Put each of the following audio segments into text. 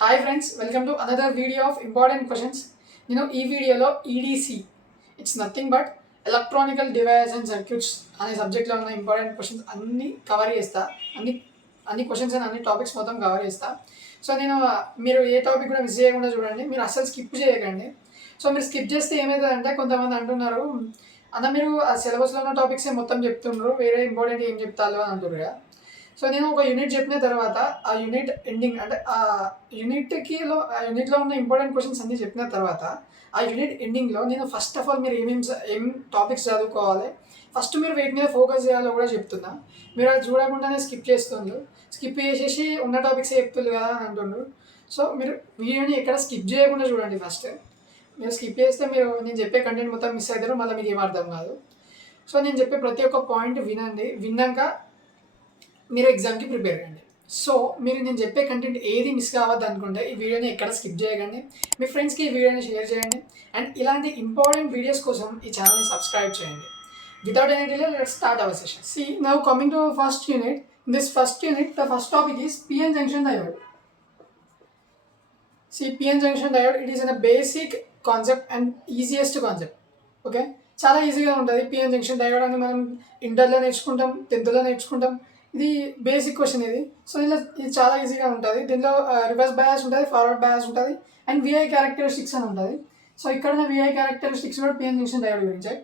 Hi friends, welcome to another video of important questions. ఈ వీడియోలో EDC it's nothing but electronical device and circuits అనే సబ్జెక్ట్లో ఉన్న important questions అన్నీ cover చేస్తా. అన్ని అన్ని క్వశ్చన్స్ అండ్ అన్ని టాపిక్స్ మొత్తం కవర్ చేస్తా. సో మీరు ఏ టాపిక్ కూడా మిస్ చేయకుండా చూడండి, మీరు అస్సలు స్కిప్ చేయకండి. సో మీరు స్కిప్ చేస్తే ఏమవుతుందంటే కొంతమంది అంటున్నారు అన్న మీరు ఆ సిలబస్లో ఉన్న టాపిక్సే మొత్తం చెప్తున్నారు, వేరే ఇంపార్టెంట్ ఏం చెప్తారు అని అంటున్నారు కదా. సో నేను ఒక యూనిట్ చెప్పిన తర్వాత ఆ యూనిట్ ఎండింగ్ అంటే ఆ యూనిట్లో ఉన్న ఇంపార్టెంట్ క్వశ్చన్స్ అన్నీ చెప్పిన తర్వాత ఆ యూనిట్ ఎండింగ్లో నేను ఫస్ట్ ఆఫ్ ఆల్ మీరు ఏం టాపిక్స్ చదువుకోవాలి, ఫస్ట్ మీరు వీటి మీద ఫోకస్ చేయాలో కూడా చెప్తున్నా. మీరు అది చూడకుండానే స్కిప్ చేసేసి ఉన్న టాపిక్సే చెప్తుంది కదా అని అంటుండ్రు. సో మీరు వీడియోని ఎక్కడ స్కిప్ చేయకుండా చూడండి. ఫస్ట్ మీరు స్కిప్ చేస్తే నేను చెప్పే కంటెంట్ మొత్తం మిస్ అవుతారు, మళ్ళీ మీకు ఏం అర్థం కాదు. సో నేను చెప్పే ప్రతి ఒక్క పాయింట్ విన్నాక మీరు ఎగ్జామ్కి ప్రిపేర్ కండి. సో నేను చెప్పే కంటెంట్ ఏది మిస్ కావద్దు అనుకుంటే ఈ వీడియోని ఎక్కడ స్కిప్ చేయకండి, మీ ఫ్రెండ్స్కి ఈ వీడియోని షేర్ చేయండి, అండ్ ఇలాంటి ఇంపార్టెంట్ వీడియోస్ కోసం ఈ ఛానల్ని సబ్స్క్రైబ్ చేయండి. Without any delay, let's start our session. See, now coming to first unit. In this first unit, the first topic is PN junction diode. See, PN junction diode, it is a basic concept and easiest concept. Okay? చాలా ఈజీగా ఉంటుంది. PN junction diode అని మనం ఇంటర్లో నేర్చుకుంటాం, 10th నేర్చుకుంటాం. ఇది basic question ఇది. సో ఇది చాలా ఈజీగా ఉంటుంది. దీనిలో రివర్స్ బయాస్ ఉంటుంది, ఫార్వర్డ్ బయాస్ ఉంటుంది, అండ్ విఐ క్యారెక్టరిస్టిక్స్ అని ఉంటుంది. సో ఇక్కడ విఐ క్యారెక్టరిస్టిక్స్ కూడా పిఎన్ జంక్షన్ డయోడ్ గురించి.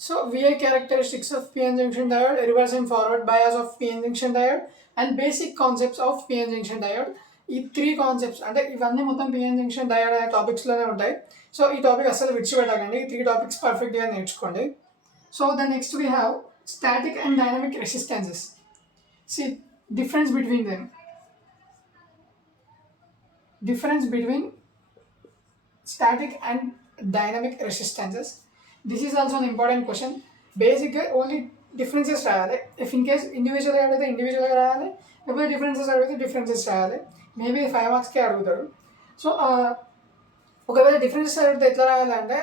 So VI characteristics of PN junction diode, reverse and forward bias of PN junction diode, and basic concepts of PN junction diode. ఈ 3 concepts అంటే ఇవన్నీ మొత్తం PN junction diode అనే టాపిక్స్లోనే ఉంటాయి. So ఈ topic అసలు విడిచిపెట్టకండి, 3 topics పర్ఫెక్ట్గా నేర్చుకోండి. So next we have static and dynamic resistances. See difference between static and dynamic resistances. This is also an important question. Basically only differences రాయాలి. ఇఫ్ ఇన్ కేస్ ఇండివిజువల్గా అడిగితే ఇండివిజువల్గా రాయాలి, లేకపోతే డిఫరెన్సెస్ అడిగితే డిఫరెన్సెస్ రాయాలి. మేబీ 5 మార్క్స్కే అడుగుతాడు. సో ఒకవేళ డిఫరెన్సెస్ అడిగితే ఎట్లా రాయాలంటే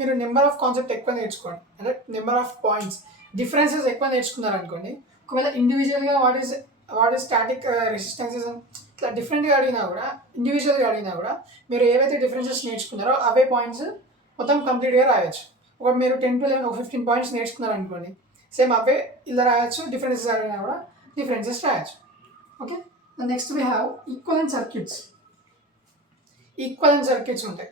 మీరు నెంబర్ ఆఫ్ కాన్సెప్ట్ ఎక్కువ నేర్చుకోండి, అంటే నెంబర్ ఆఫ్ పాయింట్స్ డిఫరెన్సెస్ ఎక్కువ నేర్చుకున్నారనుకోండి. ఒకవేళ ఇండివిజువల్గా వాట్ ఈస్ స్టాటిక్ రెసిస్టెన్సెస్ ఇట్లా డిఫరెంట్గా అడిగినా కూడా, ఇండివిజువల్గా అడిగినా కూడా మీరు ఏవైతే డిఫరెన్సెస్ నేర్చుకున్నారో అవే పాయింట్స్ మొత్తం కంప్లీట్గా రాయొచ్చు. ఒక మీరు 10 to 11 15 పాయింట్స్ నేర్చుకున్నారనుకోండి, సేమ్ అవే ఇలా రాయొచ్చు. డిఫరెన్సెస్ అడిగినా కూడా డిఫరెన్సెస్ రాయొచ్చు. Okay, next we have equivalent circuits ఉంటాయి.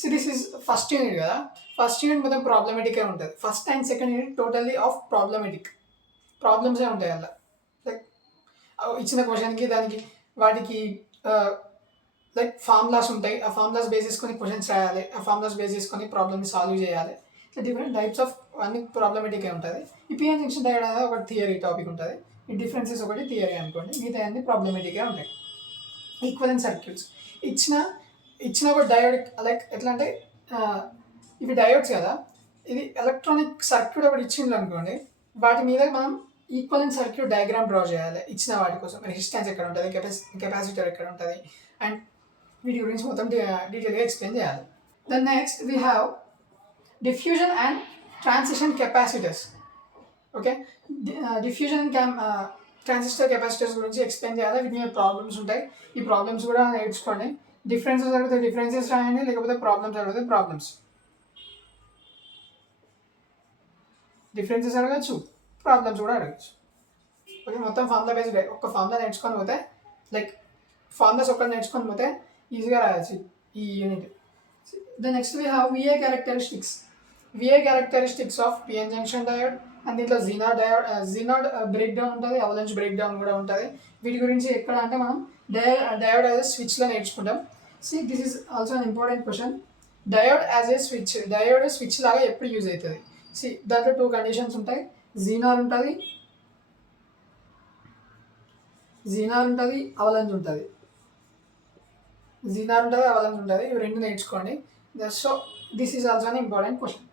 So this is first unit కదా. ఫస్ట్ యూనిట్ మొత్తం ప్రాబ్లమేటిక్గా ఉంటుంది. First and second unit totally of ప్రాబ్లమ్సే ఉంటాయి. అలా లైక్ ఇచ్చిన క్వశ్చన్కి వాటికి లైక్ ఫార్ములాస్ ఉంటాయి. ఆ ఫార్ములాస్ బేస్ చేసుకొని క్వశ్చన్స్ రాయాలి, ఆ ఫార్ములాస్ బేస్ చేసుకొని ప్రాబ్లమ్ని సాల్వ్ చేయాలి. సో డిఫరెంట్ టైప్స్ ఆఫ్ అన్ని ప్రాబ్లమేటిక్గా ఉంటుంది. ఈ పిఎన్ జంక్షన్ డయోడ్ అనేది ఒకటి థియరీ టాపిక్ ఉంటుంది, ఈ డిఫరెన్సెస్ ఒకటి థియరీ అనుకోండి, మిగతా అన్ని ప్రాబ్లమేటిక్గా ఉంటాయి. ఈక్వలెంట్ సర్క్యూట్స్ ఇచ్చిన ఒక డయోడ్ లైక్ ఎట్లా అంటే ఇవి డయోడ్స్ కదా, ఇది ఎలక్ట్రానిక్ సర్క్యూట్ ఒకటి ఇచ్చింది అనుకోండి, వాటి మీద మనం ఈక్వలెంట్ సర్క్యూట్ డయాగ్రామ్ డ్రా చేయాలి. ఇచ్చిన వాటి కోసం రెసిస్టెన్స్ ఎక్కడ ఉంటుంది, కెపాసిటర్ ఎక్కడ ఉంటుంది, అండ్ వీటి గురించి మొత్తం డీటెయిల్గా ఎక్స్ప్లెయిన్ చేయాలి. Then next we have diffusion and transition capacitors. Okay, diffusion and transistor capacitors గురించి ఎక్స్ప్లెయిన్ చేయాలి. వీటి మీద ప్రాబ్లమ్స్ ఉంటాయి, ఈ ప్రాబ్లమ్స్ కూడా నేర్చుకోండి. డిఫరెన్సెస్ అడిగితే డిఫరెన్సెస్ రాయండి, లేకపోతే ప్రాబ్లమ్స్ అడిగితే ప్రాబ్లమ్స్. డిఫరెన్సెస్ అడగచ్చు, ప్రాబ్లమ్స్ కూడా అడగచ్చు. ఓకే, మొత్తం ఫార్ములా బేస్డ్ ఒక ఫార్ములా నేర్చుకొని పోతే, లైక్ ఫార్ములాస్ ఒక్కటి నేర్చుకొని పోతే ఈజీగా రాయచ్చు ఈ unit. The next we have VI characteristics of PN junction diode. And దీంట్లో జీనాడ్ బ్రేక్ డౌన్ ఉంటుంది, అవలంచ్ బ్రేక్ డౌన్ కూడా ఉంటుంది. వీటి గురించి ఎక్కడ అంటే మనం డయోడ్ యాజ్ ఎ స్విచ్లో నేర్చుకుంటాం. This is also an important question. Diode as A switch లాగా ఎప్పుడు యూజ్ అవుతుంది? దాంట్లో 2 కండిషన్స్ ఉంటాయి. జీనార్ ఉంటుంది, అవలంచ్ ఉంటుంది. ఇవి రెండు నేర్చుకోండి. So this is also an important question.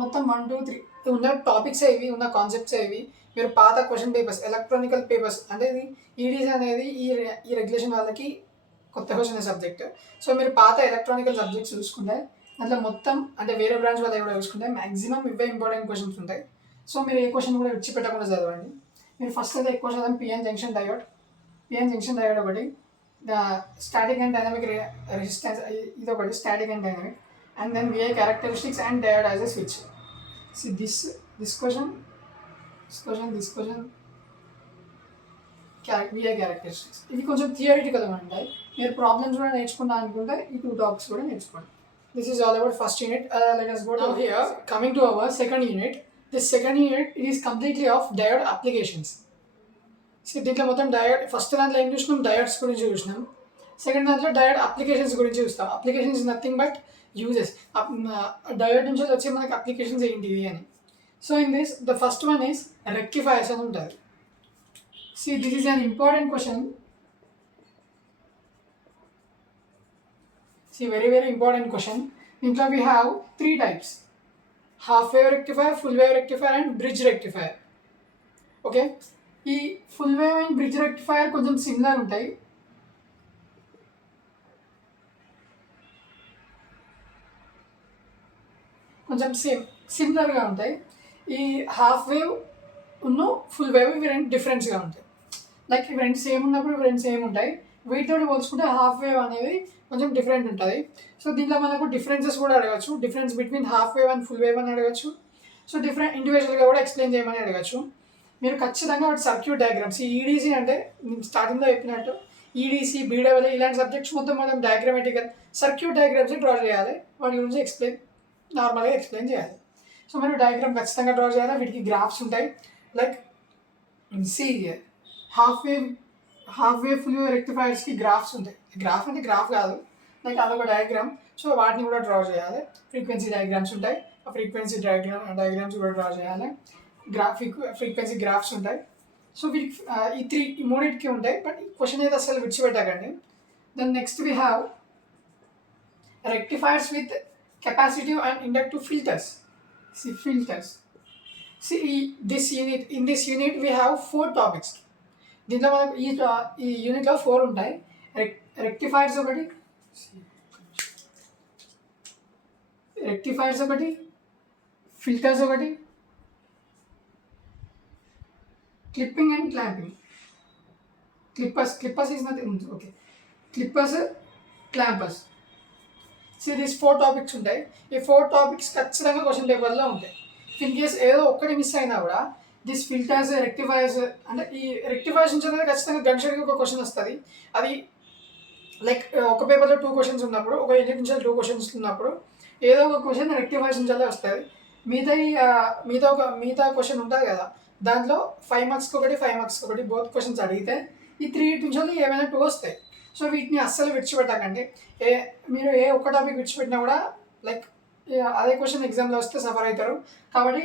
మొత్తం 1 2 3 ఉన్న టాపిక్స్ ఇవి, ఉన్న కాన్సెప్ట్స్ ఇవి. మీరు పాత క్వశ్చన్ పేపర్స్, ఎలక్ట్రానికల్ పేపర్స్ అంటే ఇది ఈడీసీ అనేది ఈ రెగ్యులేషన్ వాళ్ళకి కొత్త క్వశ్చన్ సబ్జెక్ట్. సో మీరు పాత ఎలక్ట్రానికల్ సబ్జెక్ట్స్ చూసుకుంటే దాంట్లో మొత్తం అంటే వేరే బ్రాంచ్ వాళ్ళు కూడా చూసుకుంటే మ్యాక్సిమం ఇవే ఇంపార్టెంట్ క్వశ్చన్స్ ఉంటాయి. సో మీరు ఏ క్వశ్చన్ కూడా విడిచిపెట్టకుండా చదవండి. మీరు ఫస్ట్ అయితే ఎక్కువ చదవండి పిఎన్ జంక్షన్ డయోడ్ ఒకటి, స్టాటిక్ అండ్ డైనమిక్ రెసిస్టెన్స్ ఇది ఒకటి static and dynamic. And then VI characteristics and diode as a switch. See this question VI characteristics ఇవి కొంచెం థియరిటికల్గా ఉంటాయి. మీరు ప్రాబ్లమ్స్ కూడా నేర్చుకున్నా అనుకుంటే ఈ 2 టాపిక్స్ కూడా నేర్చుకోండి. This is all about first unit. Let us go now here. Coming to our second unit. This second unit it is completely of diode applications. See, దీంట్లో మొత్తం డయోడ్ ఫస్ట్ దాంట్లో ఏం చూసినాం, డయోడ్స్ గురించి చూసినాం. సెకండ్ దాంట్లో డయోడ్ అప్లికేషన్స్ గురించి చూస్తాం. Applications is nothing but uses. Diode నుంచి వచ్చే మనకి అప్లికేషన్స్ ఏంటివి అని. So in this the first one is rectifiers అని ఉంటుంది. See, this is an important question. See, very very important question. Inట్లో we have 3 types: half wave rectifier, full wave rectifier and bridge rectifier. Okay, ఈ full wave and bridge rectifier కొంచెం similar ఉంటాయి. కొంచెం సిమిలర్గా ఉంటాయి. ఈ half wave ఉన్న full wave ఇవి రెండు డిఫరెన్స్గా ఉంటాయి. లైక్ ఇవి రెండు సేమ్ ఉన్నప్పుడు ఇవి రెండు సేమ్ ఉంటాయి. వీటితో పోల్చుకుంటే హాఫ్ వేవ్ అనేది కొంచెం డిఫరెంట్ ఉంటుంది. సో దీంట్లో మనకు డిఫరెన్సెస్ కూడా అడగచ్చు. Difference between half wave and full wave అని అడగచ్చు. సో డిఫరెంట్ ఇండివిజువల్గా కూడా ఎక్స్ప్లెయిన్ చేయమని అడగచ్చు. మీరు ఖచ్చితంగా ఒకటి సర్క్యూట్ డయాగ్రామ్స్, ఈ ఈడీసీ అంటే నేను స్టార్టింగ్లో చెప్పినట్టు ఈడీసీ, బీడబ్ల్యూ ఇలాంటి సబ్జెక్ట్స్ మొత్తం మనం డయాగ్రామేటికల్ సర్క్యూట్ డయాగ్రామ్స్ డ్రా చేయాలి. వాటి గురించి నార్మల్గా ఎక్స్ప్లెయిన్ చేయాలి. సో మీరు డయాగ్రామ్ ఖచ్చితంగా డ్రా చేయాలి. వీటికి గ్రాఫ్స్ ఉంటాయి. Like see half wave full wave రెక్టిఫైర్స్కి గ్రాఫ్స్ ఉంటాయి. గ్రాఫ్ అంటే గ్రాఫ్ కాదు, లైక్ అదొక డయాగ్రామ్. సో వాటిని కూడా డ్రా చేయాలి. ఫ్రీక్వెన్సీ డయాగ్రామ్స్ ఉంటాయి. ఆ ఫ్రీక్వెన్సీ డయాగ్రామ్స్ కూడా డ్రా చేయాలి. ఫ్రీక్వెన్సీ గ్రాఫ్స్ ఉంటాయి. సో వీటికి ఈ మూడింటికి ఉంటాయి. బట్ ఈ క్వశ్చన్ అయితే అసలు విడిచిపెట్టకండి. Then next we have rectifiers with capacitive and inductive filters. In this unit we have 4 topics. దీంట్లో మనకు ఈ యూనిట్లో 4 ఉంటాయి. రెక్టిఫైర్స్ ఒకటి, ఫిల్టర్స్ ఒకటి, clipping and clamping. Clippers is nothing. Okay, clippers, clampers. So these 4 topics ఉంటాయి. ఈ 4 టాపిక్స్ ఖచ్చితంగా క్వశ్చన్ పేపర్లో ఉంటాయి. ఇన్ కేస్ ఏదో ఒక్కటి మిస్ అయినా కూడా దిస్ ఫిల్టర్స్, రెక్టిఫైర్స్ అంటే ఈ రెక్టిఫైర్స్ నుంచి అనేది ఖచ్చితంగా గన్షట్గా ఒక క్వశ్చన్ వస్తుంది. అది లైక్ ఒక పేపర్లో 2 క్వశ్చన్స్ ఉన్నప్పుడు, ఒక యూనిట్ నుంచి 2 క్వశ్చన్స్ ఉన్నప్పుడు ఏదో ఒక క్వశ్చన్ రెక్టిఫైర్స్ నుంచి వస్తుంది. మిగతా క్వశ్చన్ ఉంటుంది కదా, దాంట్లో 5 మార్క్స్కి ఒకటి, 5 మార్క్స్కి ఒకటి బోత్ క్వశ్చన్స్ అడిగితే ఈ 3 నుంచి ఏమైనా 2 వస్తాయి. సో వీటిని అస్సలు విడిచిపెట్టకండి. మీరు ఏ ఒక్క టాపిక్ విడిచిపెట్టినా కూడా లైక్ అదే క్వశ్చన్ ఎగ్జామ్లో వస్తే సఫర్ అవుతారు. కాబట్టి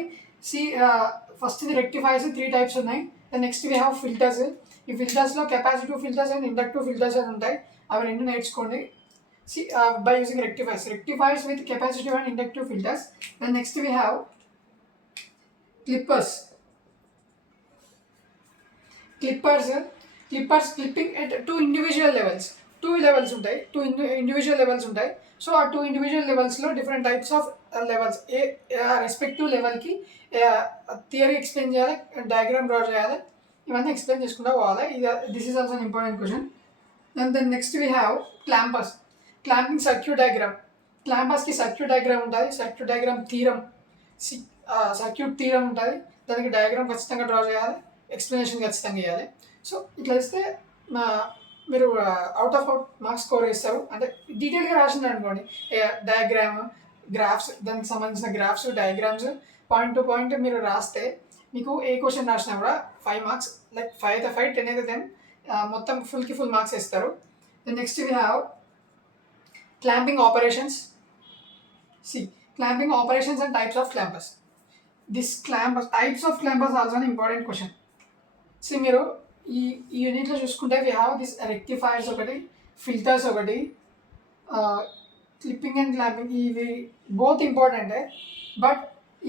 ఫస్ట్ ఇది రెక్టిఫైర్స్ 3 టైప్స్ ఉన్నాయి. Next we have filters. ఈ ఫిల్టర్స్లో capacitive filters and inductive filters అని ఉంటాయి. అవి రెండు నేర్చుకోండి by using rectifiers with capacitive and inductive filters. Then next we have clipping at 2 individual levels. 2 levels ఉంటాయి, 2 ఇండివిజువల్ లెవెల్స్ ఉంటాయి. సో ఆ 2 ఇండివిజువల్ లెవెల్స్లో different types of levels, respective లెవెల్కి థియరీ ఎక్స్ప్లెయిన్ చేయాలి, డయాగ్రామ్ డ్రా చేయాలి, ఇవన్నీ ఎక్స్ప్లెయిన్ చేసుకుంటూ పోవాలి. This is also an important question. Then next we have clamping circuit diagram. క్లాంపర్స్కి సర్క్యూట్ డయాగ్రామ్ ఉంటుంది, సర్క్యూట్ థీరం ఉంటుంది. దానికి డయాగ్రామ్ ఖచ్చితంగా డ్రా చేయాలి, ఎక్స్ప్లెనేషన్ ఖచ్చితంగా ఇవ్వాలి. సో ఇట్లా ఇస్తే మీరు అవుట్ మార్క్స్ స్కోర్ చేస్తారు. అంటే డీటెయిల్గా రాసింది అనుకోండి, డయాగ్రామ్, గ్రాఫ్స్, దానికి సంబంధించిన graphs, diagrams point to point మీరు రాస్తే మీకు ఏ క్వశ్చన్ రాసినా కూడా 5 మార్క్స్, లైక్ 5 అయితే 5, 10 అయితే 10, మొత్తం ఫుల్ మార్క్స్ ఇస్తారు. Then next we have clamping operations. Clamping operations and types of clampers. Types of clampers also an important question. మీరు ఈ యూనిట్లో చూసుకుంటే వీ హ్యావ్ దిస్ రెక్టిఫైర్స్ ఒకటి, ఫిల్టర్స్ ఒకటి, క్లిప్పింగ్ అండ్ క్లాంపింగ్. ఇవి బోత్ ఇంపార్టెంటే. బట్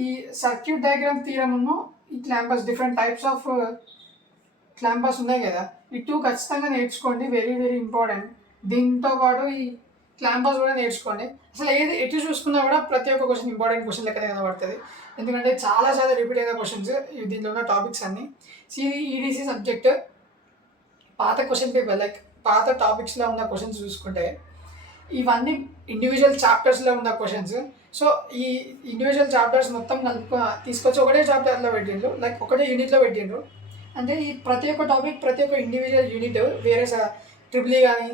ఈ సర్క్యూట్ డయాగ్రామ్ థీరమ్ను ఈ clampers, different types of clampers ఉన్నాయి కదా, ఈ 2 ఖచ్చితంగా నేర్చుకోండి. Very very important. దీంతో పాటు ఈ క్లాంపర్స్ కూడా నేర్చుకోండి. అసలు ఎటు చూసుకున్నా కూడా ప్రతి ఒక్క క్వశ్చన్ ఇంపార్టెంట్ క్వశ్చన్ లెక్కనే కనబడుతుంది. ఎందుకంటే చాలా రిపీట్ అయిన క్వశ్చన్స్ దీంట్లో ఉన్న టాపిక్స్ అన్నీ. ఈడీసీ సబ్జెక్ట్ పాత క్వశ్చన్ పేపర్, లైక్ పాత టాపిక్స్లో ఉన్న క్వశ్చన్స్ చూసుకుంటే ఇవన్నీ ఇండివిజువల్ చాప్టర్స్లో ఉన్న క్వశ్చన్స్. సో ఈ ఇండివిజువల్ చాప్టర్స్ మొత్తం తీసుకొచ్చి ఒకటే చాప్టర్లో పెట్టిండ్రు, లైక్ ఒకటే యూనిట్లో పెట్టిండ్రు. అంటే ఈ ప్రతి ఒక్క టాపిక్ ప్రతి ఒక్క ఇండివిజువల్ యూనిట్ వేరే ట్రిపుల్ కానీ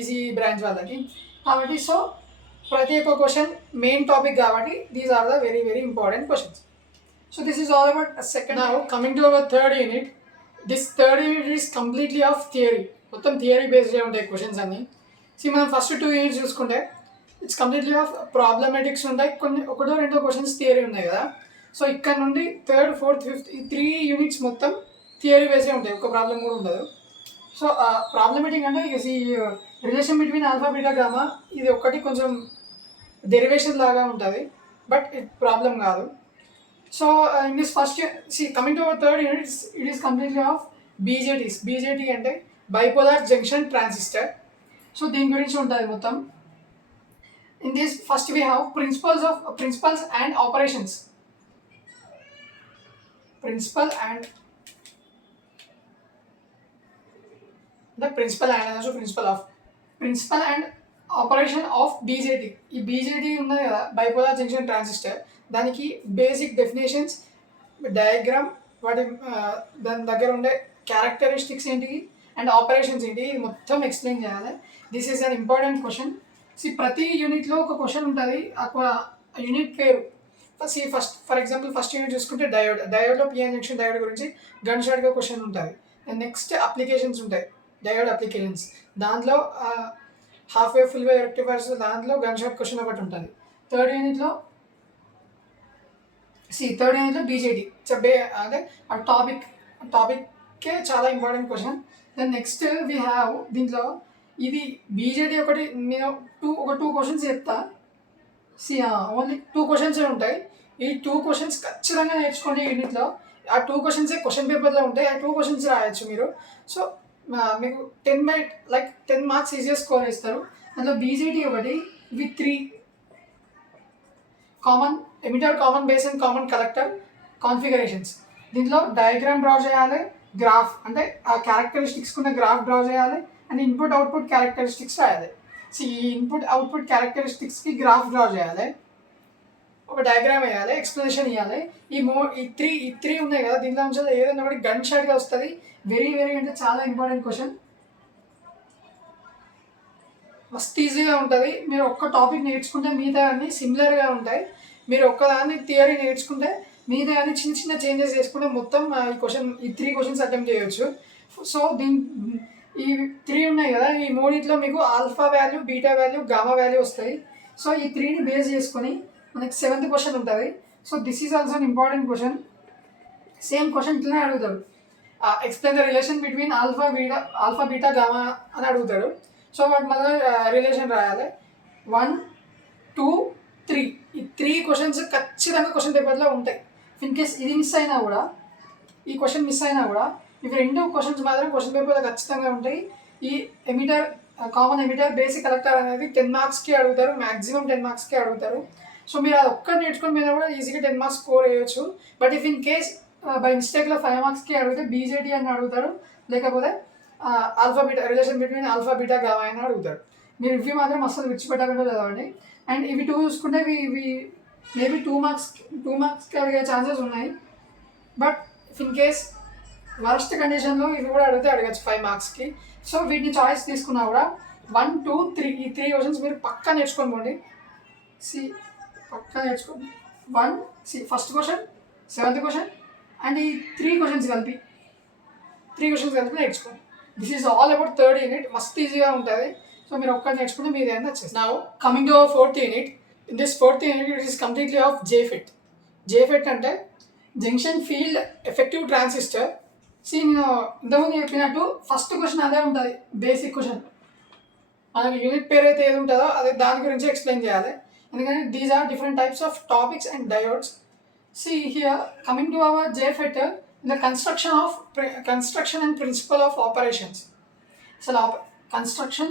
ఈసీ బ్రాంచ్ వాళ్ళకి కాబట్టి. సో ప్రతి ఒక్క క్వశ్చన్ మెయిన్ టాపిక్ కాబట్టి these are the very very important questions. So this is all about second. Now coming to our third unit. This third unit is completely of theory. మొత్తం theory based ఉంటాయి questions అన్ని. మనం first 2 units చూసుకుంటే it's completely of problematics ఉంటాయి, కొన్ని ఒకటో రెండో questions theory ఉన్నాయి కదా. సో ఇక్కడ నుండి థర్డ్ ఫోర్త్ ఫిఫ్త్ ఈ 3 యూనిట్స్ మొత్తం థియరీ బేసే ఉంటాయి, ఒక ప్రాబ్లం కూడా ఉండదు. సో ప్రాబ్లమేటిక్ అంటే ఈ relation between alpha beta gamma ఇది ఒకటి కొంచెం డెరివేషన్ లాగా ఉంటుంది, బట్ ఇట్ ప్రాబ్లం కాదు. So in this first coming to our third unit, it is completely of BJTs. BJT అంటే బైపోలార్ జంక్షన్ ట్రాన్సిస్టర్. సో దీని గురించి ఉంటుంది మొత్తం. In this first we have principles and operations. Principle and operation of BJT. ఈ BJT ఉన్నది కదా, bipolar junction transistor, దానికి basic definitions, diagram, వాటి దాని దగ్గర ఉండే క్యారెక్టరిస్టిక్స్ ఏంటి అండ్ ఆపరేషన్స్ ఏంటి, ఇది మొత్తం ఎక్స్ప్లెయిన్ చేయాలి. This is an important question. ప్రతి యూనిట్లో ఒక క్వశ్చన్ ఉంటుంది, ఆ యూనిట్ పేరు. First for example first unit చూసుకుంటే డయోడ్లో పిఎన్ జంక్షన్ డయోడ్ గురించి గన్ షాట్గా క్వశ్చన్ ఉంటుంది. నెక్స్ట్ అప్లికేషన్స్ ఉంటాయి, డయోడ్ అప్లికేషన్స్, దాంట్లో half way full way rectifiers, దాంట్లో గన్ షాట్ క్వశ్చన్ ఒకటి ఉంటుంది. థర్డ్ యూనిట్లో బీజేటీ అంటే ఆ టాపిక్కే చాలా important question. Then next we have దీంట్లో ఇది బీజేటీ ఒకటి, నేను ఒక టూ క్వశ్చన్స్ చెప్తా. ఓన్లీ 2 క్వశ్చన్స్ ఉంటాయి. ఈ 2 క్వశ్చన్స్ ఖచ్చితంగా నేర్చుకోండి యూనిట్లో. ఆ 2 క్వశ్చన్సే క్వశ్చన్ పేపర్లో ఉంటాయి, ఆ 2 క్వశ్చన్స్ రాయొచ్చు మీరు. సో మీకు 10 మార్క్స్ ఈజీగా స్కోర్ ఇస్తారు. దాంట్లో బీజేటీ ఒకటి, ఇవి 3 common emitter, common base and common collector configurations. దీంట్లో డయాగ్రామ్ డ్రా చేయాలి, గ్రాఫ్ అంటే ఆ క్యారెక్టరిస్టిక్స్ ఉన్న గ్రాఫ్ డ్రా చేయాలి, అండ్ ఇన్పుట్ అవుట్పుట్ క్యారెక్టరిస్టిక్స్ రాయాలి. ఈ ఇన్పుట్ అవుట్పుట్ క్యారెక్టరిస్టిక్స్కి గ్రాఫ్ డ్రా చేయాలి, ఒక డయాగ్రామ్ వేయాలి, ఎక్స్ప్లెనేషన్ ఇవ్వాలి. ఈ త్రీ ఉన్నాయి కదా, దీంట్లో నుంచి ఏదైనా ఒకటి గన్ షాట్గా వస్తుంది. వెరీ వెరీ అంటే చాలా ఇంపార్టెంట్ క్వశ్చన్, మస్తు ఈజీగా ఉంటుంది. మీరు ఒక్క టాపిక్ నేర్చుకుంటే మిగతా అన్నీ సిమిలర్గా ఉంటాయి. మీరు ఒక్కదాన్ని థియరీ నేర్చుకుంటే మిగతా అన్ని చిన్న చిన్న చేంజెస్ చేసుకుంటే మొత్తం ఈ 3 క్వశ్చన్స్ అటెంప్ట్ చేయొచ్చు. సో ఈ 3 ఉన్నాయి కదా, ఈ 3 మీకు alpha value, beta value, gamma value వస్తాయి. సో ఈ 3ని బేస్ చేసుకొని మనకి 7th క్వశ్చన్ ఉంటుంది. So this is also an important question. Same question ఇట్లనే అడుగుతాడు, explain the relation between alpha beta gamma అని అడుగుతాడు. సో వాటి మళ్ళీ రిలేషన్ రాయాలి. 1, 2, 3 ఈ 3 క్వశ్చన్స్ ఖచ్చితంగా క్వశ్చన్ పేపర్లో ఉంటాయి. ఇన్ కేస్ ఇది మిస్ అయినా కూడా, ఈ క్వశ్చన్ మిస్ అయినా కూడా, ఇవి 2 క్వశ్చన్స్ మాత్రం క్వశ్చన్ పేపర్లో ఖచ్చితంగా ఉంటాయి. ఈ emitter, common emitter, basic collector అనేది 10 మార్క్స్కి అడుగుతారు, మ్యాక్సిమం 10 మార్క్స్కి అడుగుతారు. సో మీరు అది ఒక్కటి నేర్చుకుని మీద కూడా ఈజీగా 10 మార్క్స్ స్కోర్ చేయొచ్చు. But if in case by మిస్టేక్లో 5 మార్క్స్కి అడిగితే బీజేటీ అని అడుగుతారు, లేకపోతే alpha beta, relation between alpha beta gamma అని అడుగుతారు. మీరు ఇవి మాత్రం అసలు విడిచిపెట్టకుండా చదవండి. అండ్ ఇవి 2 చూసుకుంటే ఇవి మేబీ 2 మార్క్స్కి అడిగే ఛాన్సెస్ ఉన్నాయి. But if in case worst కండిషన్లో ఇవి కూడా అడగచ్చు 5 మార్క్స్కి. సో వీటిని చాయిస్ తీసుకున్నా కూడా 1, 2, 3 ఈ 3 క్వశ్చన్స్ మీరు పక్కా నేర్చుకొని పోండి. పక్కా నేర్చుకోండి. 1 first question, 7th question and ఈ 3 క్వశ్చన్స్ కలిపి నేర్చుకోండి. This is all about third unit. మస్తు ఈజీగా ఉంటుంది. సో మీరు ఒక్కటి నేర్చుకుంటే మీరు ఏదైనా వచ్చేసి. Now coming to hour 4th unit. In this 4th unit it is completely of JFET. JFET అంటే జంక్షన్ ఫీల్డ్ ఎఫెక్టివ్ ట్రాన్సిస్టర్. నేను ఇంతకుముందు చెప్పినట్టు ఫస్ట్ క్వశ్చన్ అదే ఉంటుంది, బేసిక్ క్వశ్చన్. మనకి యూనిట్ పేరు అయితే ఏది ఉంటుందో అదే దాని గురించి ఎక్స్ప్లెయిన్ చేయాలి. ఎందుకంటే these are different types of topics and diodes. Here coming to our JFET, in the construction and principle of operations. అసలు కన్స్ట్రక్షన్,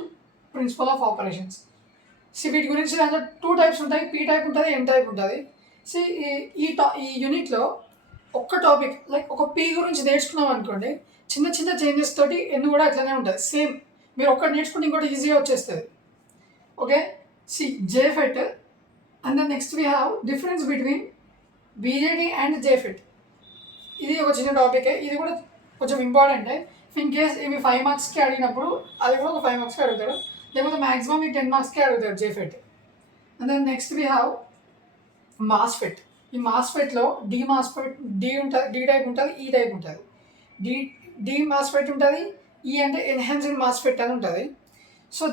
ప్రిన్సిపల్ ఆఫ్ ఆపరేషన్స్. వీటి గురించి దాంట్లో 2 టైప్స్ ఉంటాయి, పీ టైప్ ఉంటుంది, ఎన్ టైప్ ఉంటుంది. ఈ యూనిట్లో ఒక్క టాపిక్ లైక్ ఒక పీ గురించి నేర్చుకున్నాం అనుకోండి, చిన్న చిన్న చేంజెస్ తోటి ఎన్ని కూడా అట్లనే ఉంటుంది సేమ్. మీరు ఒక్కటి నేర్చుకుంటే ఇంకోటి ఈజీగా వచ్చేస్తుంది. Okay, see JFET and then next we have difference between BJT and JFET. ఇది ఒక చిన్న టాపికే, ఇది కూడా కొంచెం ఇంపార్టెంటే. ఇన్ కేస్ ఇవి 5 మార్క్స్కి అడిగినప్పుడు అది కూడా ఒక 5 మార్క్స్కి అడుగుతాడు, లేకపోతే మ్యాక్సిమం ఈ 10 మార్క్స్కి అడుగుతాడు JFET. And then next we have MOSFET. ఈ మాస్ఫెట్లో డి మాస్ఫెట్, డి ఉంటుంది, డి టైప్ ఉంటుంది, ఈ టైప్ ఉంటుంది. డి మాస్ఫెట్ ఉంటుంది, ఈ అంటే ఎన్హాన్స్డ్ మాస్ఫెట్ అని ఉంటుంది. So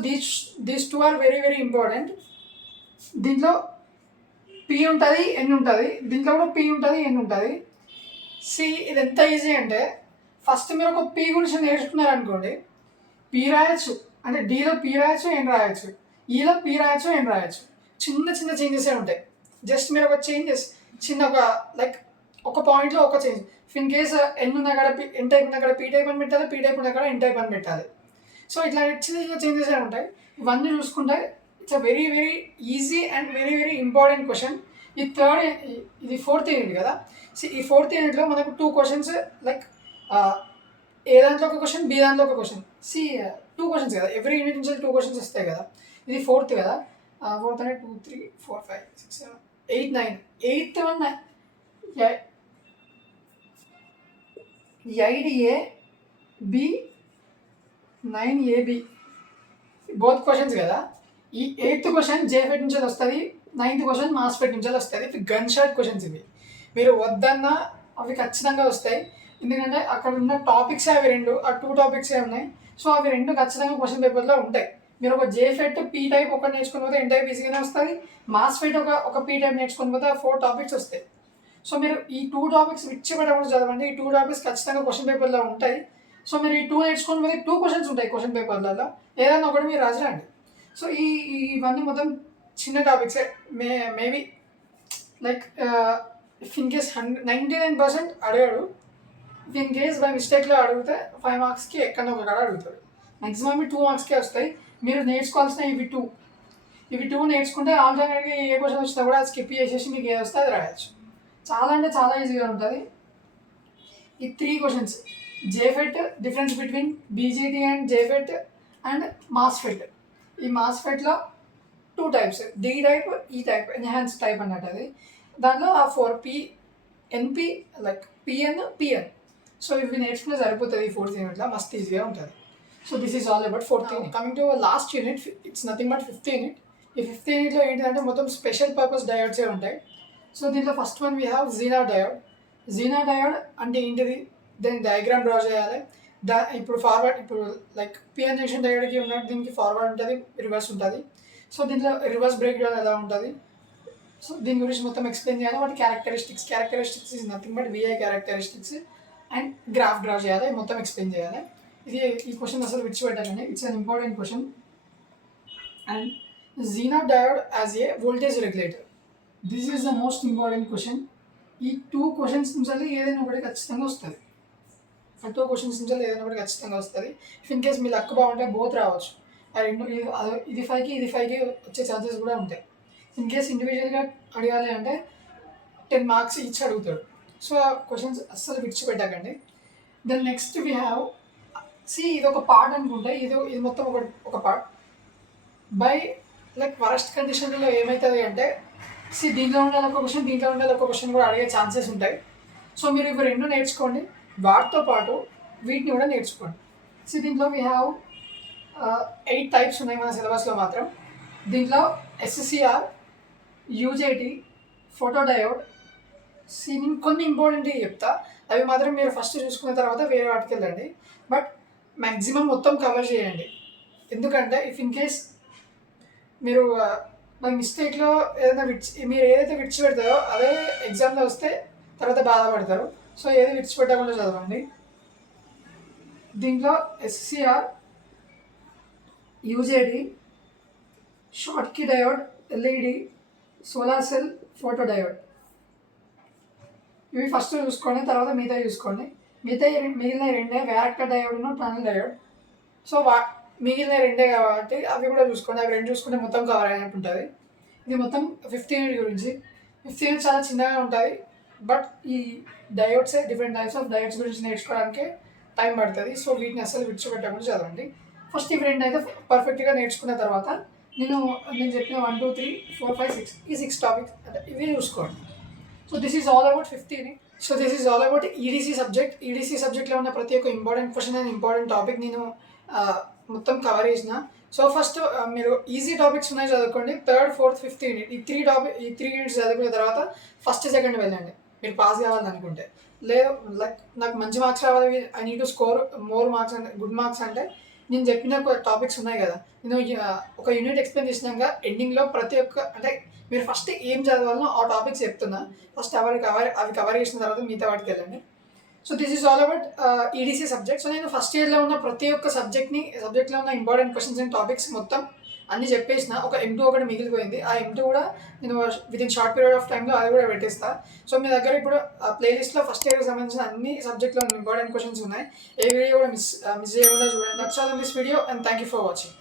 these two are very very important. దీంట్లో పి ఉంటుంది, ఎన్ ఉంటుంది, దీంట్లో కూడా పి ఉంటుంది, ఎన్ ఉంటుంది. సి ఇది ఎంత ఈజీ అంటే ఫస్ట్ మీరు ఒక పి గురించి నేర్చుకున్నారనుకోండి, పి రాయొచ్చు, అంటే డిలో పి రాయొచ్చు, ఎన్ రాయొచ్చు, ఈలో పి రాయొచ్చు, ఎన్ రాయొచ్చు. చిన్న చిన్న చేంజెసే ఉంటాయి. జస్ట్ మీరు ఒక చేంజెస్ చిన్న ఒక లైక్ ఒక పాయింట్లో ఒక చేంజ్. ఇన్ కేస్ ఎన్ ఉన్న కాడ ఎన్ టైప్ ఉన్న కాడ పీ టైప్ అని పెట్టాలి, పీ టైప్ ఉన్న కాడ ఎన్ టైప్ అని పెట్టాలి. సో ఇట్లా చిన్న చిన్న చేంజెస్ ఉంటాయి. ఇవన్నీ చూసుకుంటే it's a very very easy and very very important question. ఇది 4th యూనిట్ కదా. సో ఈ 4th యూనిట్లో మనకు 2 క్వశ్చన్స్ లైక్ ఏ దాంట్లో ఒక క్వశ్చన్, బి దాంట్లో ఒక క్వశ్చన్. 2 క్వశ్చన్స్ కదా, ఎవ్రీ యూనిట్ నుంచి 2 క్వశ్చన్స్ వస్తాయి కదా. ఇది 4th కదా. 4th అంటే 2 3 4 5 6 7 8 9. 8th వన్ ఐడిఏ బి 9AB బోత్ క్వశ్చన్స్ కదా. ఈ 8th క్వశ్చన్ జేఫెట్ నుంచి వస్తుంది, 9th క్వశ్చన్ మాస్ఫెట్ నుంచి వస్తుంది. ఇవి గన్ షాట్ క్వశ్చన్స్. ఇవి మీరు వద్దన్నా అవి ఖచ్చితంగా వస్తాయి, ఎందుకంటే అక్కడ ఉన్న టాపిక్స్ అవి 2, ఆ 2 టాపిక్సే ఉన్నాయి. సో అవి 2 ఖచ్చితంగా క్వశ్చన్ పేపర్లో ఉంటాయి. మీరు ఒక జేఫెట్ పీ టైప్ ఒకటి నేర్చుకుని పోతే ఎన్ టైప్ ఈజీగానే వస్తుంది. మాస్ఫెట్ ఒక పీ టైప్ నేర్చుకుని పోతే 4 టాపిక్స్ వస్తాయి. సో మీరు ఈ 2 టాపిక్స్ విడిచిపెట్టకుండా చదవండి. ఈ 2 టాపిక్స్ ఖచ్చితంగా క్వశ్చన్ పేపర్లో ఉంటాయి. సో మీరు ఈ 2 నేర్చుకుని పోతే 2 క్వశ్చన్స్ ఉంటాయి క్వశ్చన్ పేపర్లలో, ఏదైనా ఒకటి మీరు రాజరండి. సో ఇవన్నీ మొత్తం చిన్న టాపిక్సే. Maybe like if in case 99% అడిగాడు, ఇఫ్ ఇన్ కేస్ బై మిస్టేక్లో అడిగితే 5 మార్క్స్కి ఎక్కడో ఒక కాడ అడుగుతాడు. మ్యాక్సిమం 2 మార్క్స్కే వస్తాయి. మీరు నేర్చుకోవాల్సిన ఇవి టూ నేర్చుకుంటే ఆల్టర్నేట్గా ఏ క్వశ్చన్ వచ్చినా కూడా అది స్కిప్ చేసేసి మీకు ఏది వస్తే అది రాయచ్చు. చాలా అంటే చాలా ఈజీగా ఉంటుంది. ఈ 3 questions JFET, difference between BJT and JFET and MOSFET. ఈ మాస్ఫెట్లో 2 టైప్స్, డి టైప్, ఈ టైప్, ఎన్హాన్స్ టైప్ అన్నట్టు. అది దాంట్లో ఆ 4 ఎన్పి లైక్ పిఎన్. సో ఇవి నేర్చుకుంటే సరిపోతుంది. 4th యూనిట్లో మస్తు ఈజీగా ఉంటుంది. So this is all about 4th unit. Coming to last unit, it's nothing but 5th unit. ఈ 5th యూనిట్లో ఏంటంటే మొత్తం స్పెషల్ పర్పస్ డయోడ్సే ఉంటాయి. సో దీంట్లో first one we have Zener diode. Zener diode అంటే ఏంటిది, దాని డయాగ్రామ్ డ్రా చేయాలి. ఇప్పుడు ఫార్వర్డ్, ఇప్పుడు లైక్ పిఎన్ జంక్షన్ డయోడ్కి ఉన్నట్టు దీనికి ఫార్వర్డ్ ఉంటుంది, రివర్స్ ఉంటుంది. సో దీంట్లో రివర్స్ బ్రేక్ డౌన్ ఎలా ఉంటుంది, సో దీని గురించి మొత్తం ఎక్స్ప్లెయిన్ చేయాలి. వాటి characteristics is nothing but VI characteristics and graph draw చేయాలి, మొత్తం ఎక్స్ప్లెయిన్ చేయాలి. ఈ క్వశ్చన్ అసలు విడిచిపెట్టాలండి, it's an important question. And zener diode as a voltage regulator, this is the most important question. ఈ 2 క్వశ్చన్స్ నుంచి ఏదైనా ఒకటి ఖచ్చితంగా వస్తుంది. 2 క్వశ్చన్స్ నుంచి ఏదైనా ఒకటి ఖచ్చితంగా వస్తుంది. If in case me luck బాగుంటే బోత్ రావచ్చు. ఇది 5కి ఇది 5కి వచ్చే ఛాన్సెస్ కూడా ఉంటాయి. ఇన్ కేస్ ఇండివిజువల్గా అడగాలి అంటే 10 మార్క్స్ ఇచ్చి అడుగుతాడు. సో ఆ క్వశ్చన్స్ అస్సలు విడిచిపెట్టకండి. దెన్ నెక్స్ట్ వీ హ్యావ్ ఇది ఒక పార్ట్ అనుకుంటే, ఇది మొత్తం ఒక పార్ట్. బై లైక్ వరస్ట్ కండిషన్లో ఏమవుతుంది అంటే, దీంట్లో ఉండాలి ఒక క్వశ్చన్, దీంట్లో ఉండాలి ఒక క్వశ్చన్ కూడా అడిగే ఛాన్సెస్ ఉంటాయి. సో మీరు ఇవి 2 నేర్చుకోండి, వాటితో పాటు వీటిని కూడా నేర్చుకోండి. దీంట్లో వీ హ్యావ్ 8 టైప్స్ ఉన్నాయి మన సిలబస్లో మాత్రం. దీంట్లో ఎస్ఎస్సిఆర్, యూజేటీ, ఫోటో డయోడ్. నేను కొన్ని ఇంపార్టెంట్ చెప్తా, అవి మాత్రం మీరు ఫస్ట్ చూసుకున్న తర్వాత వేరే వాటికి వెళ్ళండి. బట్ మ్యాక్సిమం మొత్తం కవర్ చేయండి, ఎందుకంటే ఇఫ్ ఇన్ కేస్ మీరు బై మిస్టేక్లో మీరు ఏదైతే విడిచిపెడతారో అదే ఎగ్జామ్లో వస్తే తర్వాత బాధపడతారు. సో ఏది విడిచిపెట్టకుండా చదవండి. దీంట్లో SCR, UJT, Schottky diode, LED, solar cell, photo diode. ఇవి ఫస్ట్ చూసుకోండి, తర్వాత మిగతా చూసుకోండి. మిగిలిన 2 varactor diode, tunnel diode. So మిగిలిన 2 కాబట్టి అవి కూడా చూసుకోండి. అవి 2 చూసుకుంటే మొత్తం కవర్ అయినట్టు ఉంటుంది. ఇది మొత్తం 5th యూనిట్ గురించి. 5th యూనిట్ చాలా చిన్నగా ఉంటుంది, బట్ ఈ డయోడ్సే, డిఫరెంట్ టైప్స్ ఆఫ్ డయోడ్స్ గురించి నేర్చుకోవడానికి టైం పడుతుంది. సో వీటిని అసలు విడిచిపెట్టకుండా చదవండి. ఫస్ట్ ఇవి రెండు అయితే పర్ఫెక్ట్గా నేర్చుకున్న తర్వాత నేను చెప్పిన 1 2 3 4 5 6 ఈ 6 టాపిక్స్ అంటే ఇవి చూసుకోండి. So this is all about 15. So this is all about EDC subject. EDC సబ్జెక్ట్లో ఉన్న ప్రతి ఒక్క important question and important topic నేను మొత్తం కవర్ చేసిన. సో ఫస్ట్ మీరు ఈజీ టాపిక్స్ ఉన్నాయి చదువుకోండి. థర్డ్ ఫోర్త్ ఫిఫ్త్ యూనిట్ ఈ 3 యూనిట్స్ చదువుకున్న తర్వాత ఫస్ట్ సెకండ్ వెళ్ళండి మీరు పాస్ కావాలనుకుంటే. లేదు లైక్ నాకు మంచి మార్క్స్ రావాలి, I need to score more marks అంటే గుడ్ మార్క్స్ అంటే నేను చెప్పిన టాపిక్స్ ఉన్నాయి కదా, నేను ఒక యూనిట్ ఎక్స్ప్లెయిన్ చేసినాక ఎండింగ్లో ప్రతి ఒక్క అంటే మీరు ఫస్ట్ ఏం చదవాలో ఆ టాపిక్స్ చెప్తున్నా. ఫస్ట్ అవి కవర్ చేసిన తర్వాత మిగతా వాటికి వెళ్ళండి. So this is all about EDC subject. So నేను ఫస్ట్ ఇయర్లో ఉన్న ప్రతి ఒక్క సబ్జెక్ట్లో ఉన్న ఇంపార్టెంట్ క్వశ్చన్స్ అండ్ టాపిక్స్ మొత్తం అన్ని చెప్పేసిన. ఒక M2 ఒకటి మిగిలిపోయింది. ఆ M2 కూడా నేను వితిన్ షార్ట్ పీరియడ్ ఆఫ్ టైంలో అది కూడా పెట్టేస్తా. సో మీ దగ్గర ఇప్పుడు ప్లేలిస్ట్లో ఫస్ట్ ఇయర్కి సంబంధించిన అన్ని సబ్జెక్ట్లో ఇంపార్టెంట్ క్వశ్చన్స్ ఉన్నాయి. ఏ వీడియో కూడా మిస్ చేయకుండా చూడండి. That's all in this video and thank you for watching.